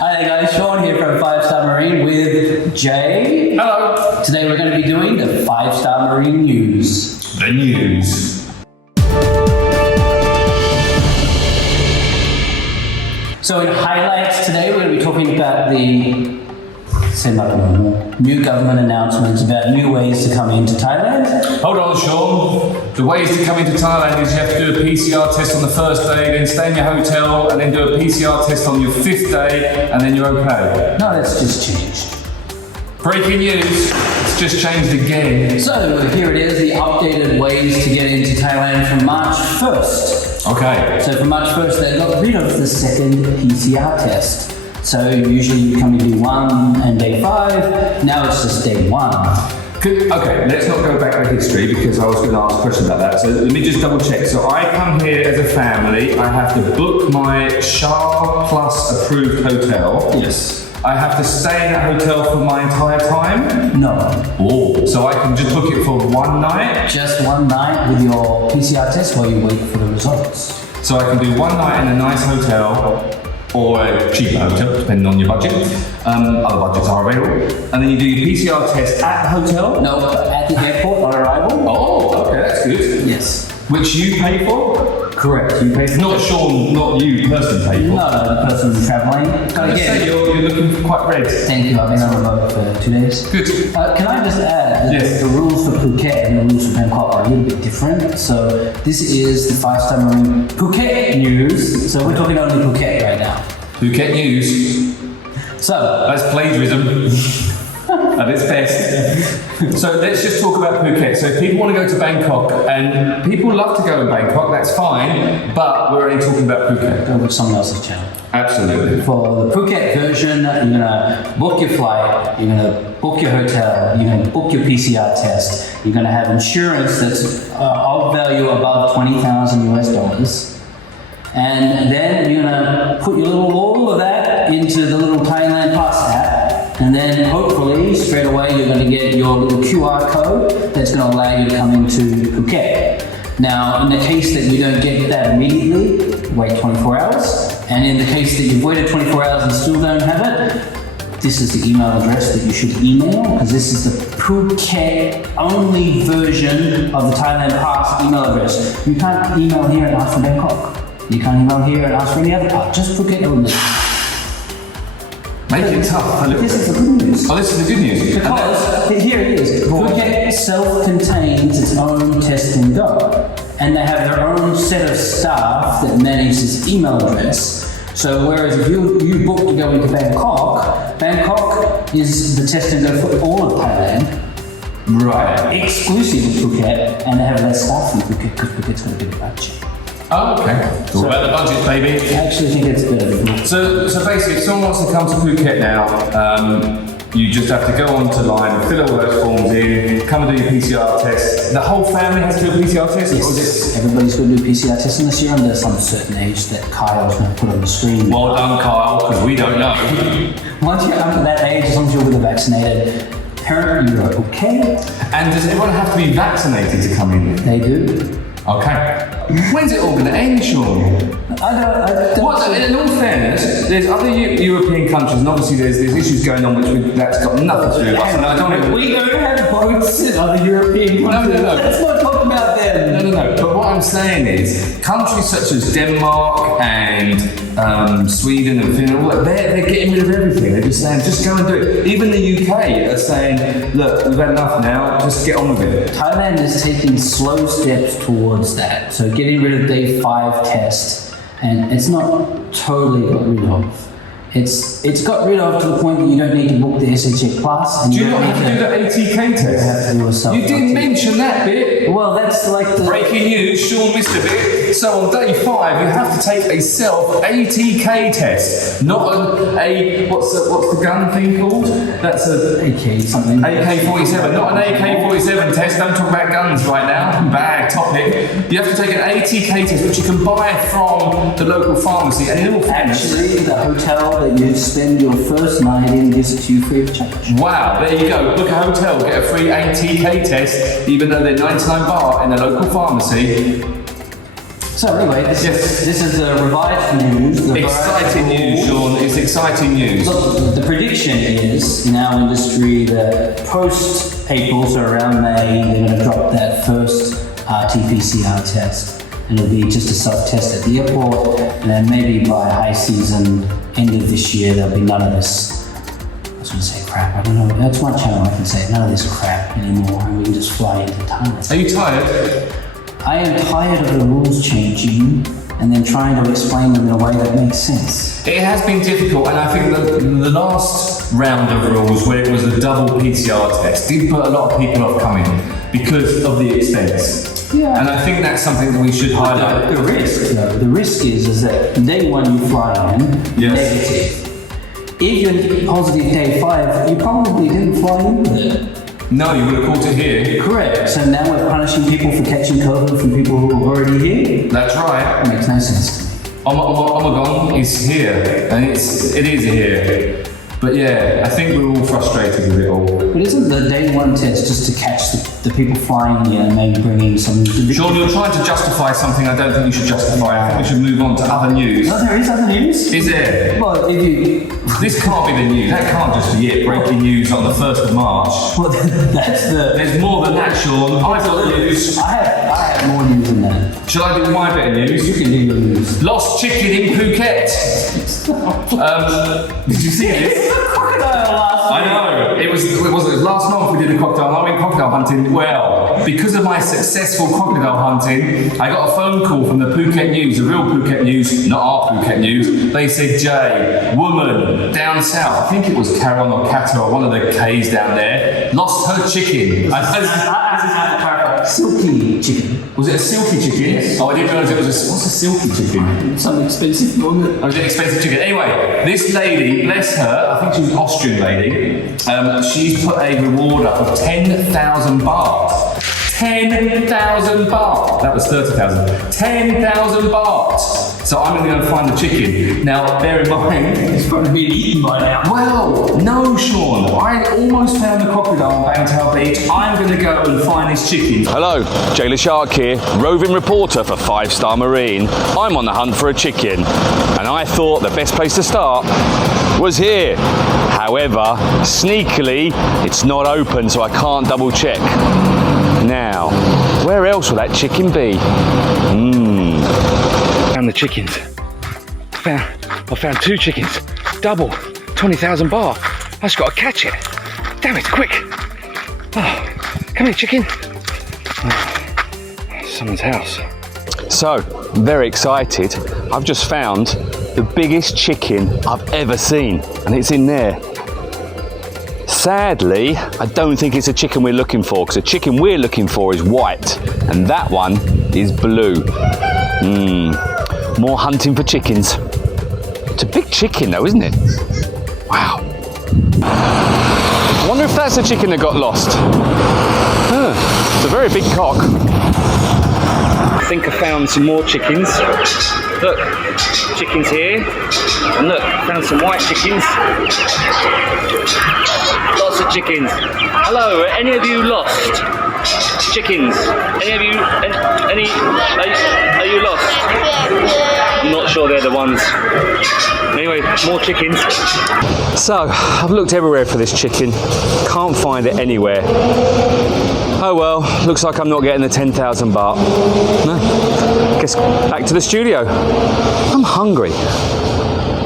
Hi there guys, Sean here from 5-Star Marine with Jay. Hello. Today we're going to be doing the 5-Star Marine news. The news. So in highlights today we're going to be talking about the new government announcements about new ways to come into Thailand. Hold on, Sean. The ways to come into Thailand is you have to do a PCR test on the first day, then stay in your hotel, and then do a PCR test on your 5th day, and then you're okay. No, that's just changed. Breaking news. It's just changed again. So here it is, the updated ways to get into Thailand from March 1st. Okay. So from March 1st they got rid of the second PCR test. So usually you come to day 1 and day 5, now it's just day 1. Okay, let's not go back to history because I was going to ask a question about that. So let me just double check. So I come here as a family, I have to book my SHAR Plus approved hotel. Yes. I have to stay in that hotel for my entire time? No. Oh, so I can just book it for one night? Just one night with your PCR test while you wait for the results. So I can do one night in a nice hotel or a cheaper hotel, depending on your budget. Other budgets are available. And then you do your PCR test at the hotel? No, at the airport on arrival. Oh, okay, that's good. Yes. Which you pay for? Correct, you pay for. Not Sean, not you personally pay for. No, the person travelling. But again, you're looking quite red. Thank you, I've been on the boat for 2 days. Good. Can I just add that Yes. the rules for Phuket and the rules for Bangkok are a little bit different. So this is the 5-Star Marine Phuket news. So we're talking only Phuket right now. Phuket news. So That's plagiarism at its best. So let's just talk about Phuket. So if people want to go to Bangkok, and people love to go in Bangkok, that's fine, but we're only talking about Phuket. go with someone else's channel. Absolutely. For the Phuket version, you're gonna book your flight, you're gonna book your hotel, you're gonna book your PCR test, you're gonna have insurance that's of value above 20,000 US dollars. And then you're gonna put all of that into the little Thailand Pass app, and then hopefully straight away you're gonna get your little QR code that's gonna allow you to come into Phuket. Now, in the case that you don't get that immediately, wait 24 hours. And in the case that you've waited 24 hours and still don't have it, this is the email address that you should email, because this is the Phuket only version of the Thailand Pass email address. You can't email here and ask for Bangkok. You can't email here and ask for any other part, just Phuket only. Make it tough. This is the good news. Oh, this is the good news. Because, here it is, Phuket self-contains its own test and go. And they have their own set of staff that manage this email address. So whereas if you book to go into Bangkok, Bangkok is the test and go for all of Thailand. Right. Exclusive of Phuket, and they have less staff in Phuket because Phuket's got a big budget. Oh, okay. It's all about the budget, baby. I actually think it's better. So basically, if someone wants to come to Phuket now, you just have to go onto line, fill all those forms in, come and do your PCR test. The whole family has to do a PCR test? Or is Yes, everybody's got to do a PCR test unless you're under some certain age that Kyle's going to put on the screen. Well done, Kyle, because we don't know. Once you're under that age, as long as you're with a vaccinated parent, you're okay. And does everyone have to be vaccinated to come in? They do. Okay. When's it all going to end, Sean? I don't What, in all fairness, there's other European countries, and obviously there's issues going on that's got nothing to do with us. And I don't We don't have boats in other European countries. No. Let's not talk about them. No. But what I'm saying is, countries such as Denmark and Sweden and Finland, all that, they're getting rid of everything. They're just saying, just go and do it. Even the UK are saying, look, we've had enough now, just get on with it. Thailand is taking slow steps towards that. So getting rid of day 5 test, and it's not totally got rid of. It's got rid of to the point that you don't need to book the SHA Plus. And Do you not have to do the ATK test? You have to do a self. You didn't mention that bit. Well, that's like the Breaking news, Sean missed a bit. So on day 5, you have to take a self-ATK test, not what's the gun thing called? That's a AK something. AK-47, not an AK-47 test. Don't talk about guns right now. Bad topic. You have to take an ATK test, which you can buy from the local pharmacy. And in all fairness, Actually, the hotel that you spend your first night in gives it to you free of charge. wow, there you go. Book a hotel, get a free ATK test, even though they're 99 baht in the local pharmacy. So anyway, this is the revised news. The Exciting news, Sean. It's exciting news. Look, the prediction is in our industry that post-April, so around May, they're going to drop that first RT-PCR test. And it'll be just a self-test at the airport, and then maybe by high season, end of this year, there'll be none of this. I was going to say crap. I don't know. That's my channel. I can say none of this crap anymore, and we can just fly into Thailand. Are you tired? I am tired of the rules changing and then trying to explain them in a way that makes sense. It has been difficult, and I think the last round of rules, where it was a double PCR test, did put a lot of people off coming because of the expense. Yeah. And I think that's something that we should highlight. The risk, though, the risk is that day one you fly in, negative. If you're positive day 5, you probably didn't fly in with it. No, you would have caught it here. Correct. So now we're punishing people for catching COVID from people who are already here? That's right. That makes no sense to me. Omicron is here, and it is here. But yeah, I think we're all frustrated with it all. But isn't the day 1 test just to catch the people flying here and maybe bringing some... Sean, you're trying to justify something I don't think you should justify. I think we should move on to other news. No, there is other news? Is there? Well, if you... This can't be the news. That can't just be it. Breaking news on the 1st of March. Well, that's the... There's more than that, Sean. I've got news. I have more news than that. Shall I do my bit of news? You can do your news. Lost chicken in Phuket. Did you see this? I know. It was last month we did a crocodile. I went crocodile hunting. Well, because of my successful crocodile hunting, I got a phone call from the Phuket News, the real Phuket News, not our Phuket News. They said, Jay, woman down south, I think it was Karon or Kata or one of the K's down there, lost her chicken. Silky chicken. Was it a silky chicken? Yes. Oh, I didn't realise it was what's a silky chicken? Some expensive one. Oh, was it expensive chicken? Anyway, this lady, bless her, I think she was an Austrian lady, she's put a reward up of 10,000 baht. 10,000 baht. That was 30,000. 10,000 baht. So I'm going to go and find the chicken. Now, bear in mind, It's probably been eaten by now. well, no, Sean. I almost found the crocodile on Bangtao Beach. I'm going to go and find this chicken. Hello, Jailer Shark here, roving reporter for 5 Star Marine. I'm on the hunt for a chicken, and I thought the best place to start was here. However, sneakily, it's not open, so I can't double check. Now, where else will that chicken be? Found the chickens. I found 2 chickens. Double. 20,000 baht. I just got to catch it. Damn it, quick. Oh, come here, chicken. Someone's house. So, very excited. I've just found the biggest chicken I've ever seen, and it's in there. Sadly, I don't think it's a chicken we're looking for, because the chicken we're looking for is white, and that one is blue. More hunting for chickens. It's a big chicken though, isn't it? Wow. I wonder if that's the chicken that got lost. It's a very big cock. I think I found some more chickens. Look, chickens here. And look, found some white chickens. Lots of chickens. Hello, are any of you lost? Chickens. Any of you, are you lost? I'm not sure they're the ones. Anyway, more chickens. So, I've looked everywhere for this chicken. Can't find it anywhere. Oh well, looks like I'm not getting the 10,000 baht. No. Guess back to the studio. I'm hungry.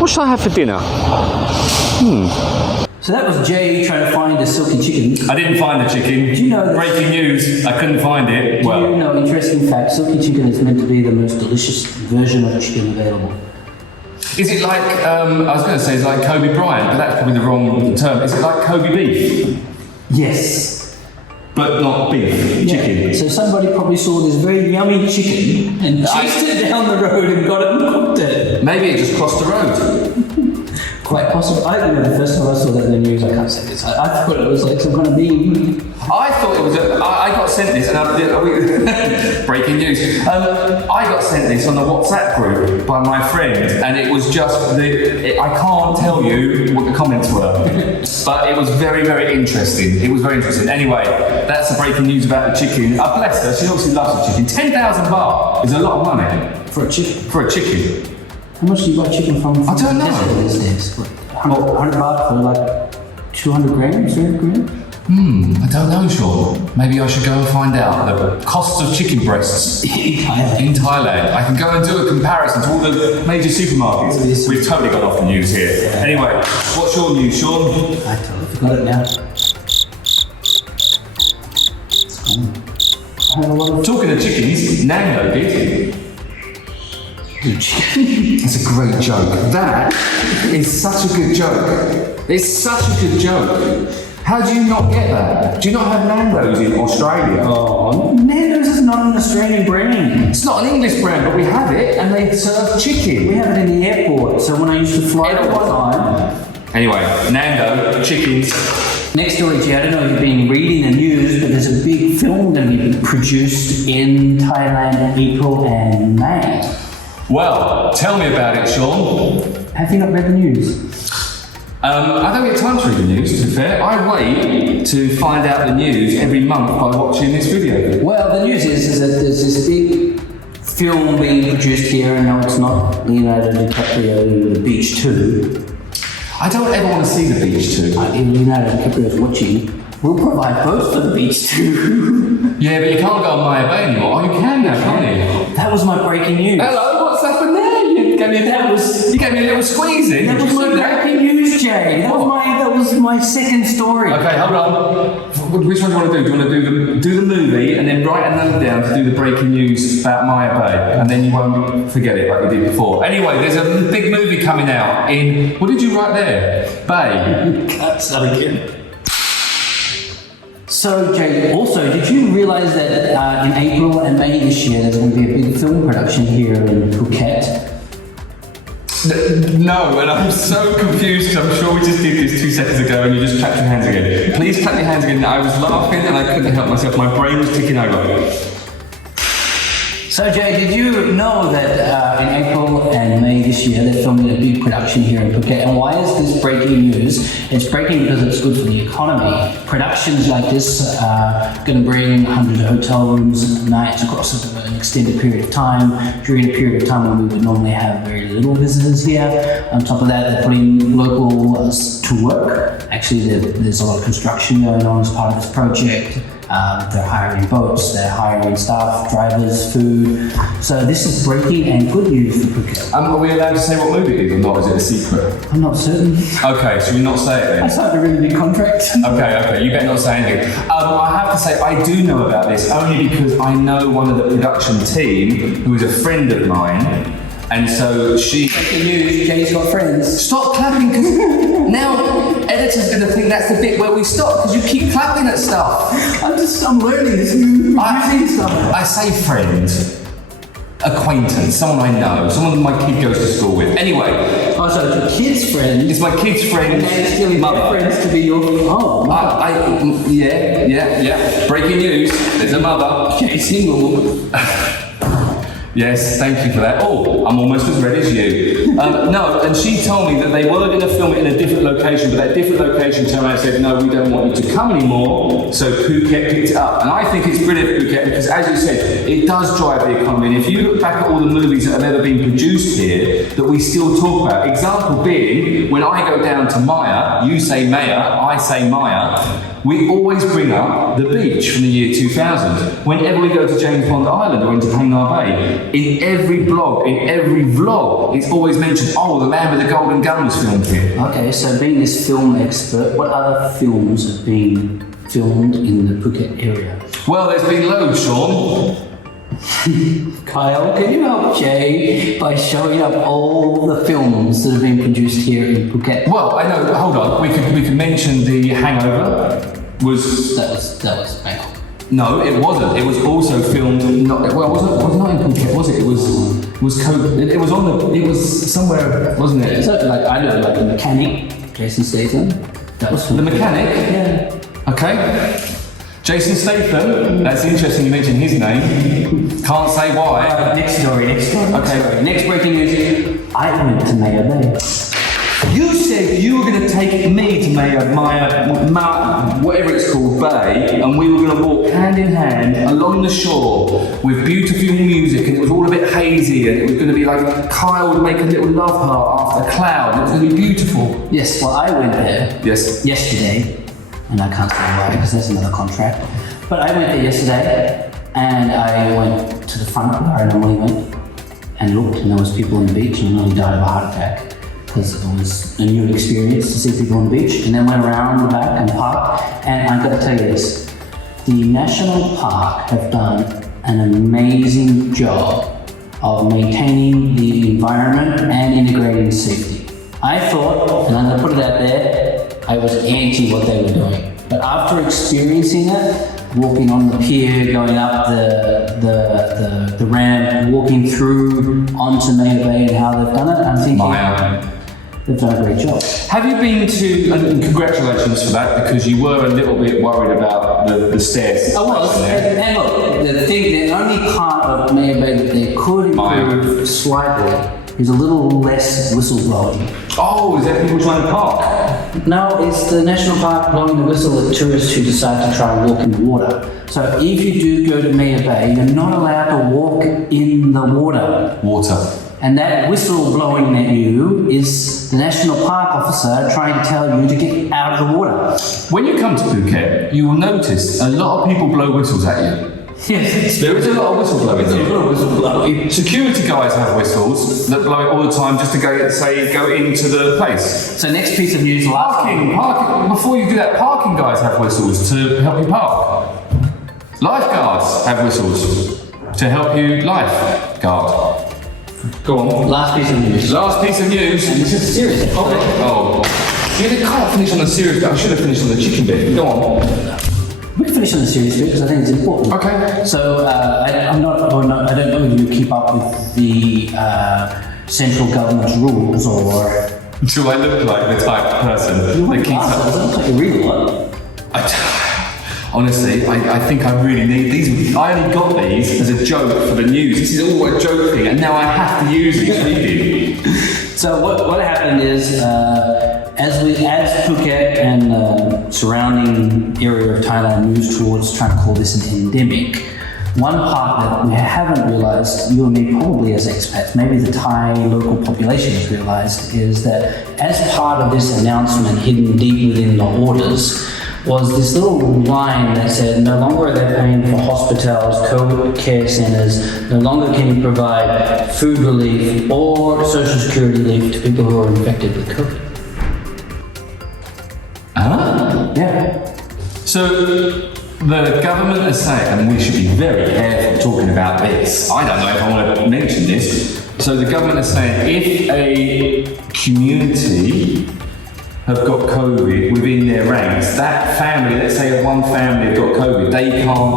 What should I have for dinner? So that was Jay trying to find a silky chicken. I didn't find the chicken. Do you know that- Breaking news, I couldn't find it. Do you know, interesting fact, silky chicken is meant to be the most delicious version of chicken available. Is it like, I was going to say it's like Kobe Bryant, but that's probably the wrong term. Is it like Kobe beef? Yes. But not beef, chicken. So somebody probably saw this very yummy chicken and chased it down the road and got it and cooked it. Maybe it just crossed the road. Quite possible. I remember the first time I saw that in the news, I can't say this, I thought it was like some kind of meme. I thought it was, I got sent this, and breaking news. I got sent this on the WhatsApp group by my friend, and it was just, I can't tell you what the comments were, but it was very, very interesting. It was very interesting. Anyway, that's the breaking news about the chicken. Bless her, she obviously loves the chicken. 10,000 baht. is a lot of money For a chicken. for a chicken. How much do you buy chicken from? I don't know. These days? What, 100 baht for like 200 grams, 300 grams? I don't know, Sean. Maybe I should go and find out the cost of chicken breasts in Thailand. I can go and do a comparison to all the major supermarkets. We've totally got off the news here. Anyway, what's your news, Sean? I totally forgot it now. It's gone. I have a lot of Talking of chickens, Nando did. chicken. That's a great joke. That is such a good joke. It's such a good joke. How do you not get that? Do you not have Nando's in Australia? Oh, Nando's is not an Australian brand. It's not an English brand, but we have it, and they serve chicken. We have it in the airport, so when I used to fly all the time. Anyway, Nando, chickens. Next story, Jay, I don't know if you've been reading the news, but there's a big film going to be produced in Thailand in April and May. Well, tell me about it, Sean. Have you not read the news? I don't get time to read the news, to be fair. I wait to find out the news every month by watching this video. Well, the news is that there's this big film being produced here, and no, it's not Leonardo DiCaprio, The Beach 2. I don't ever want to see The Beach 2. Leonardo DiCaprio is watching. We'll provide votes for The Beach 2. Yeah, but you can't go on Maya Bay anymore. Oh, you can now, can't you? That was my breaking news. Hello, what's happened there? You gave me a little squeeze in. That was my breaking news, Jay. That was my second story. Okay, hold on. Which one do you want to do? Do you want to do the movie and then write a note down to do the breaking news about Maya Bay, and then you won't forget it like you did before. Anyway, there's a big movie coming out in. What did you write there? Bay. That's that again. So, Jay, also, did you realise that in April and May this year there's going to be a big film production here in Phuket? No, and I'm so confused because I'm sure we just did this 2 seconds ago and you just clapped your hands again. Please clap your hands again. I was laughing and I couldn't help myself. My brain was ticking over. So, Jay, did you know that in April and May this year they're filming a big production here in Phuket? And why is this breaking news? It's breaking because it's good for the economy. Productions like this are going to bring 100 hotel rooms nights across an extended period of time, during a period of time when we would normally have very little visitors here. On top of that, they're putting locals to work. Actually, there's a lot of construction going on as part of this project. They're hiring boats, they're hiring staff, drivers, food. So this is breaking and good news for Phuket. Are we allowed to say what movie it is or not? Is it a secret? I'm not certain. Okay, should we not say it then? I signed a really big contract. Okay, you better not say anything. I have to say, I do know about this only because I know one of the production team who is a friend of mine, and so she... Breaking news, Jay's got friends. Stop clapping, because now editors are going to think that's the bit where we stop, because you keep clapping at stuff. I'm learning this new producing stuff. I say friend, acquaintance, someone I know, someone my kid goes to school with. Anyway. Oh, so it's your kid's friend. It's my kid's friend. And they're stealing their friends to be your... Oh, wow. Yeah. Breaking news, there's a mother. Jay's single. Yes, thank you for that. Oh, I'm almost as red as you. No, and she told me that they were going to film it in a different location, but that different location turned around and said, no, we don't want you to come anymore, so Phuket picked it up. And I think it's brilliant, Phuket, because as you said, it does drive the economy. And if you look back at all the movies that have ever been produced here, that we still talk about, example being, when I go down to Maya, you say Maya, I say Maya, we always bring up the beach from the year 2000. Whenever we go to James Bond Island or into Pangar Bay, in every blog, in every vlog, it's always mentioned, oh, the man with the golden gun was filmed here. Okay, so being this film expert, what other films have been filmed in the Phuket area? Well, there's been loads, Sean. Kyle, can you help Jay by showing up all the films that have been produced here in Phuket? Well, I know, hold on, we could mention The Hangover. That was Bangkok. No, it wasn't. It was also filmed. It was not in Phuket, was it? It was somewhere, wasn't it? So, I know, The Mechanic, Jason Statham. That was The Mechanic. Yeah. Okay. Jason Statham. That's interesting. You mentioned his name. Can't say why. Next story. Okay. Next breaking news. I went to Maya Bay. You said you were going to take me to Maya, whatever it's called, Bay, and we were going to walk hand in hand along the shore with beautiful music, and it was all hazy, and it was going to be like Kyle would make a little love heart after a cloud. It was going to be beautiful. Yes, well, I went there Yes. yesterday, and I can't say why because there's another contract. But I went there yesterday, and I went to the front where I normally went and looked, and there was people on the beach, and I nearly died of a heart attack because it was a new experience to see people on the beach. And then went around the back and parked, and I've got to tell you this, the National Park have done an amazing job of maintaining the environment and integrating safety. I thought, and I'm going to put it out there, I was anti what they were doing. But after experiencing it, walking on the pier, going up the ramp, walking through onto Maya Bay and how they've done it, I'm thinking they've done a great job. Have you been to, and congratulations for that, because you were a little bit worried about the stairs. I was, and look, the only part of Maya Bay that they could improve slightly is a little less whistle blowing. Oh, is that people trying to park? No, it's the national park blowing the whistle at tourists who decide to try and walk in the water. So if you do go to Maya Bay, you're not allowed to walk in the water. And that whistle blowing at you is the national park officer trying to tell you to get out of the water. When you come to Phuket, you will notice a lot of people blow whistles at you. Yes. There is a lot of whistle blowing. There's a lot of whistle blowing. Security guys have whistles that blow it all the time just to go into the place. So next piece of news, Parking. Before you do that, parking guys have whistles to help you park. Lifeguards have whistles to help you lifeguard. Go on. Last piece of news. Last piece of news. And this is serious. Oh. Yeah, they can't finish on the serious bit. I should have finished on the chicken bit. Go on. We can finish on the serious bit because I think it's important. Okay. So I don't know if you keep up with the central government's rules or. Do I look like the type of person that keeps up? It looks like you read a lot. Honestly, I think I really need these. I only got these as a joke for the news. This is all a joke thing, and now I have to use these reading. So what happened is, as Phuket and surrounding area of Thailand moves towards trying to call this an endemic, one part that we haven't realized, you and me probably as expats, maybe the Thai local population has realized, is that as part of this announcement hidden deep within the orders, was this little line that said, no longer are they paying for hospitals, COVID care centres, no longer can you provide food relief or social security leave to people who are infected with COVID. Yeah. So the government is saying, and we should be very careful talking about this. I don't know if I want to mention this. So the government is saying if a community have got COVID within their ranks, that family, let's say one family have got COVID,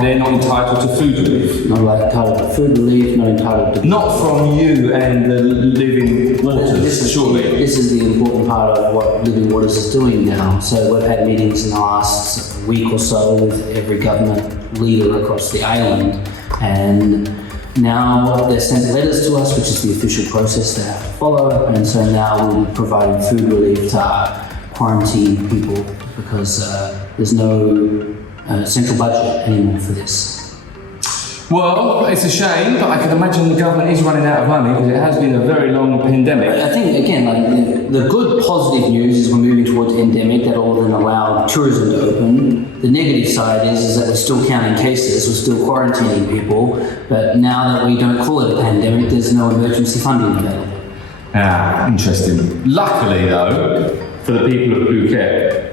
they're not entitled to food relief. Not entitled to food relief, not entitled to... Not from you and the Living Waters, surely. This is the important part of what Living Waters is doing now. So we've had meetings in the last week or so with every government leader across the island, and now they've sent letters to us, which is the official process they have to follow, and so now we'll be providing food relief to our quarantine people because there's no central budget anymore for this. Well, it's a shame, but I can imagine the government is running out of money because it has been a very long pandemic. I think, again, like the good positive news is we're moving towards endemic. That will then allow tourism to open. The negative side is that we're still counting cases, we're still quarantining people, but now that we don't call it a pandemic, there's no emergency funding available. Ah, interesting. Luckily, though, for the people of Phuket,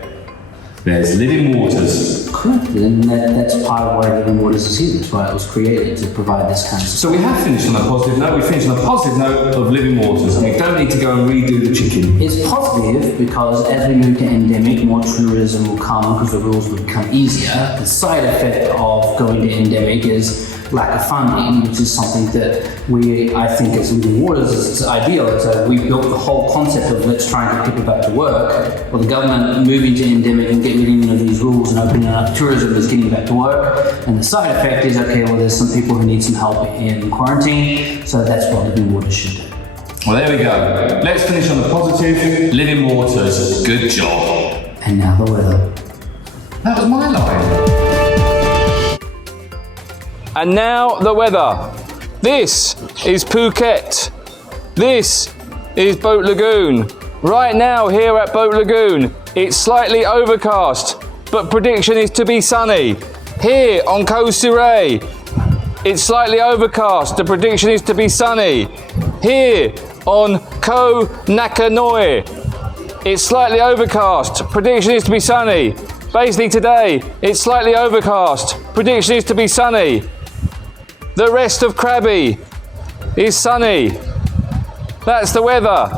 there's Living Waters. Correct, and that's part of why Living Waters is here. That's why it was created, to provide this kind of So we have finished on a positive note. We finished on a positive note of Living Waters, and we don't need to go and redo the chicken. It's positive because as we move to endemic, more tourism will come because the rules will become easier. The side effect of going to endemic is lack of funding, which is something that I think as Living Waters is ideal. So we built the whole concept of let's try and get people back to work. Well, the government moving to endemic and getting rid of these rules and opening up tourism is getting back to work. And the side effect is, okay, well, there's some people who need some help in quarantine. So that's what Living Waters should do. Well, there we go. Let's finish on the positive. Living Waters, good job. And now the weather. That was my line. And now the weather. This is Phuket. This is Boat Lagoon. Right now here at Boat Lagoon, it's slightly overcast, but prediction is to be sunny. Here on Koh Surei, it's slightly overcast, the prediction is to be sunny. Here on Koh Nakanoi, it's slightly overcast, prediction is to be sunny. Basically today, it's slightly overcast, prediction is to be sunny. The rest of Krabi is sunny. That's the weather.